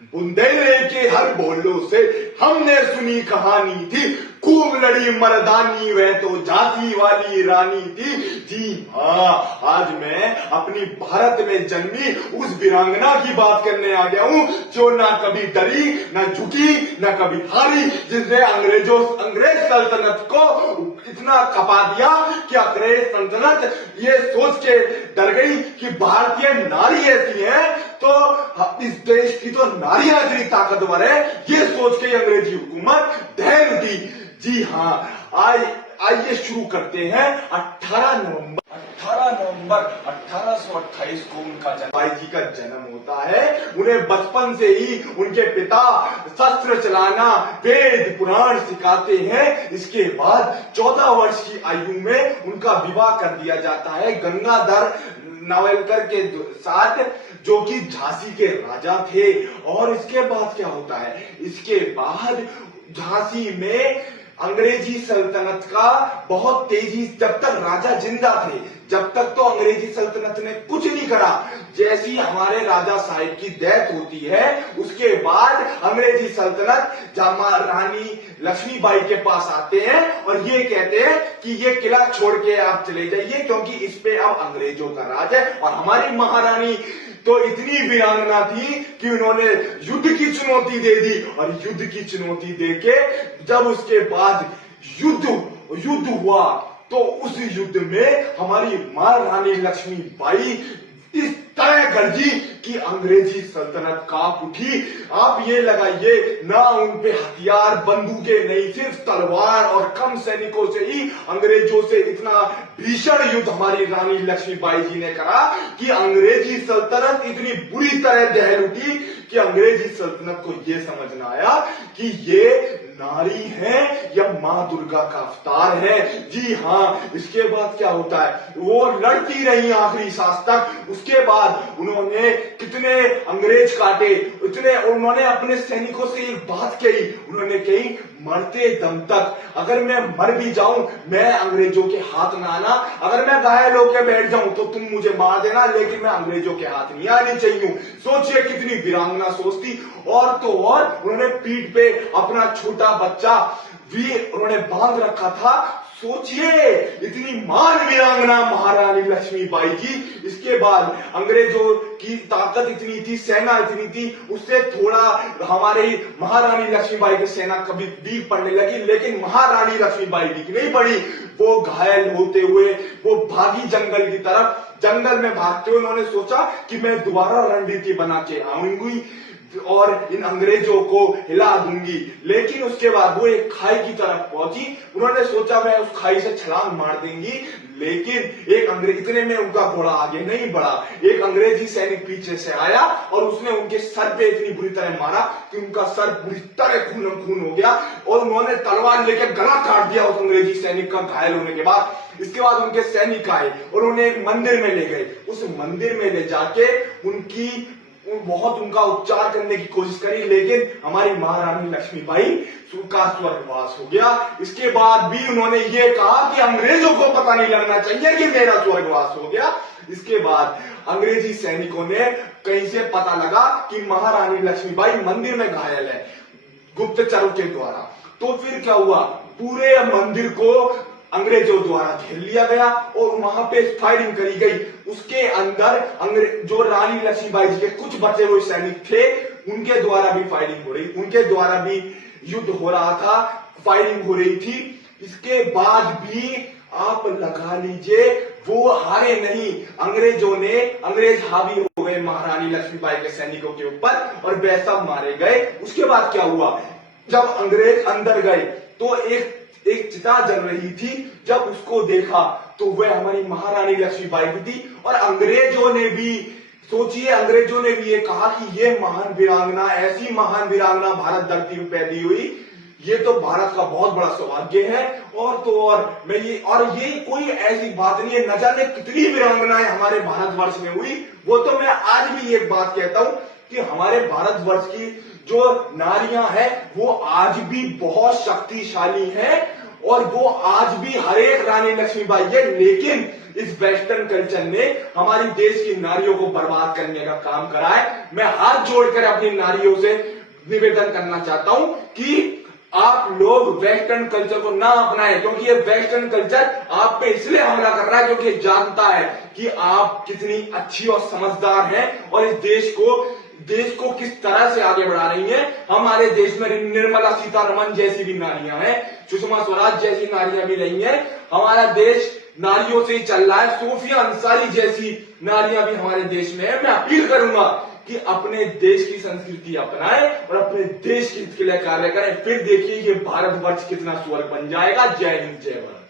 बुंदेले के हर बोलों से हमने सुनी कहानी थी, खूब लड़ी मर्दानी वह तो झांसी वाली रानी थी। जी हाँ, आज मैं अपनी भारत में जन्मी उस वीरांगना की बात करने आ गया हूँ, जो ना कभी डरी, ना झुकी, ना कभी हारी, जिसने अंग्रेज सल्तनत को इतना खपा दिया कि अंग्रेज सल्तनत ये सोच के डर गई कि भारतीय नारी ऐसी है तो इस देश की तो नारियां इतनी ताकतवर है, ये सोच के अंग्रेजी हुकूमत ढह उठी। जी हाँ, आइए शुरू करते हैं। 18 नवंबर 1828 को उनका भाई जी का जन्म होता है। उन्हें बचपन से ही उनके पिता शस्त्र चलाना, वेद पुराण सिखाते हैं। इसके बाद 14 वर्ष की आयु में उनका विवाह कर दिया जाता है गंगाधर नावलकर के साथ, जो कि झांसी के राजा थे। और इसके बाद क्या होता है, इसके बाद झांसी में अंग्रेजी सल्तनत का बहुत तेजी, जब तक राजा जिंदा थे जब तक तो अंग्रेजी सल्तनत ने कुछ नहीं करा। जैसी हमारे राजा साहिब की डेथ होती है उसके बाद अंग्रेजी सल्तनत रानी लक्ष्मीबाई के पास आते हैं और ये कहते हैं कि ये किला छोड़ के आप चले जाइए, क्योंकि इस पे अब अंग्रेजों का राज है। और हमारी महारानी तो इतनी वीरांगना थी कि उन्होंने युद्ध की चुनौती दे दी, और युद्ध की चुनौती देके जब उसके बाद युद्ध हुआ तो उस युद्ध में हमारी महारानी लक्ष्मीबाई इस तरह गरजी कि अंग्रेजी सल्तनत कांप उठी। आप ये लगाइए, ना उन पे हथियार बंदूकें नहीं, सिर्फ तलवार और कम सैनिकों से ही अंग्रेजों से इतना भीषण युद्ध हमारी रानी लक्ष्मीबाई जी ने करा कि अंग्रेजी सल्तनत इतनी बुरी तरह दहल उठी कि अंग्रेजी सल्तनत को यह समझ ना आया कि ये नारी है या मां दुर्गा का अवतार है। जी हाँ, इसके बाद क्या होता है, वो लड़ती रही आखिरी सांस तक। उसके बाद उन्होंने कितने अंग्रेज काटे, उन्होंने अपने सैनिकों से एक बात कही, उन्होंने कही मरते दम तक अगर मैं मर भी जाऊं, मैं अंग्रेजों के हाथ ना आना, अगर मैं घायल होकर बैठ जाऊं तो तुम मुझे मार देना, लेकिन मैं अंग्रेजों के हाथ नहीं आनी चाहिए। सोचिए कितनी वीरांगना सोचती। और तो और उन्होंने पीठ पे अपना छोटा बच्चा भी उन्होंने बांध रखा था। सोचिए इतनी महान वीरांगना महारानी लक्ष्मीबाई जी। इसके बाद अंग्रेजों की ताकत इतनी थी, सेना इतनी थी, उससे थोड़ा हमारी महारानी लक्ष्मीबाई की सेना कभी वीक पड़ने लगी, लेकिन महारानी लक्ष्मीबाई वीक नहीं पड़ी। वो घायल होते हुए वो भागी जंगल की तरफ। जंगल में भागते हुए उन्होंने सोचा कि मैं दोबारा रणनीति बना के आऊंगी और इन अंग्रेजों को हिला दूंगी। लेकिन उसके बाद वो एक खाई की तरफ पहुंची। उन्होंने सोचा मैं उस खाई से छलांग मार देंगी, लेकिन एक अंग्रेज, इतने में उनका घोड़ा आगे नहीं बढ़ा, एक अंग्रेजी सैनिक पीछे से आया और उसने उनके सर पे इतनी बुरी तरह मारा कि उनका सर बुरी तरह खून हो गया और उन्होंने तलवार लेकर गला काट दिया उस अंग्रेजी सैनिक का घायल होने के बाद। इसके बाद उनके सैनिक आए और उन्हें एक मंदिर में ले गए। उस मंदिर में ले जाके बहुत उनका उपचार करने की कोशिश करी, लेकिन हमारी महारानी लक्ष्मीबाई का स्वर्गवास हो गया। इसके बाद भी उन्होंने ये कहा कि अंग्रेजों को पता नहीं लगना चाहिए कि मेरा स्वर्गवास हो गया। इसके बाद अंग्रेजी सैनिकों ने कहीं से पता लगा कि महारानी लक्ष्मीबाई मंदिर में घायल है गुप्तचरों के द्वारा। तो फिर क्या हुआ, पूरे मंदिर को अंग्रेजों द्वारा घेर लिया गया और वहां पे फायरिंग करी गई। उसके अंदर जो रानी लक्ष्मीबाई जी के कुछ बचे हुए सैनिक थे उनके द्वारा भी फायरिंग हो रही, उनके द्वारा भी युद्ध हो रहा था, फायरिंग हो रही थी। इसके बाद भी आप लगा लीजिए वो हारे नहीं। अंग्रेज हावी हो गए महारानी लक्ष्मीबाई के सैनिकों के ऊपर और वे सब मारे गए। उसके बाद क्या हुआ, जब अंग्रेज अंदर गए तो एक चिता जल रही थी। जब उसको देखा तो वह हमारी महारानी लक्ष्मीबाई की थी। और अंग्रेजों ने भी ये कहा कि ये महान वीरांगना, ऐसी महान वीरांगना भारत धरती में पैदा हुई, ये तो भारत का बहुत बड़ा सौभाग्य है। और तो और ये कोई ऐसी बात नहीं है, न जाने कितनी वीरांगनाएं हमारे भारतवर्ष में हुई। वो तो मैं आज भी एक बात कहता हूं कि हमारे भारतवर्ष की जो नारियां हैं वो आज भी बहुत शक्तिशाली हैं और वो आज भी हर एक रानी लक्ष्मीबाई है, लेकिन इस वेस्टर्न कल्चर ने हमारी देश की नारियों को बर्बाद करने का काम करा है। मैं हाथ जोड़कर अपनी नारियों से निवेदन करना चाहता हूं कि आप लोग वेस्टर्न कल्चर को ना अपनाएं, क्योंकि ये वेस्टर्न कल्चर आप पे इसलिए हमला कर रहा है क्योंकि ये जानता है कि आप कितनी अच्छी और समझदार हैं और इस देश को किस तरह से आगे बढ़ा रही हैं। हमारे देश में निर्मला सीतारमण जैसी भी नारियां हैं, सुषमा स्वराज जैसी नारियां भी रही हैं। हमारा देश नारियों से ही चल रहा है। सोफिया अंसारी जैसी नारियां भी हमारे देश में है। मैं अपील करूंगा कि अपने देश की संस्कृति अपनाएं और अपने देश के हित के लिए कार्य करें, फिर देखिए कि भारतवर्ष कितना स्वर्ग बन जाएगा। जय हिंद, जय भारत।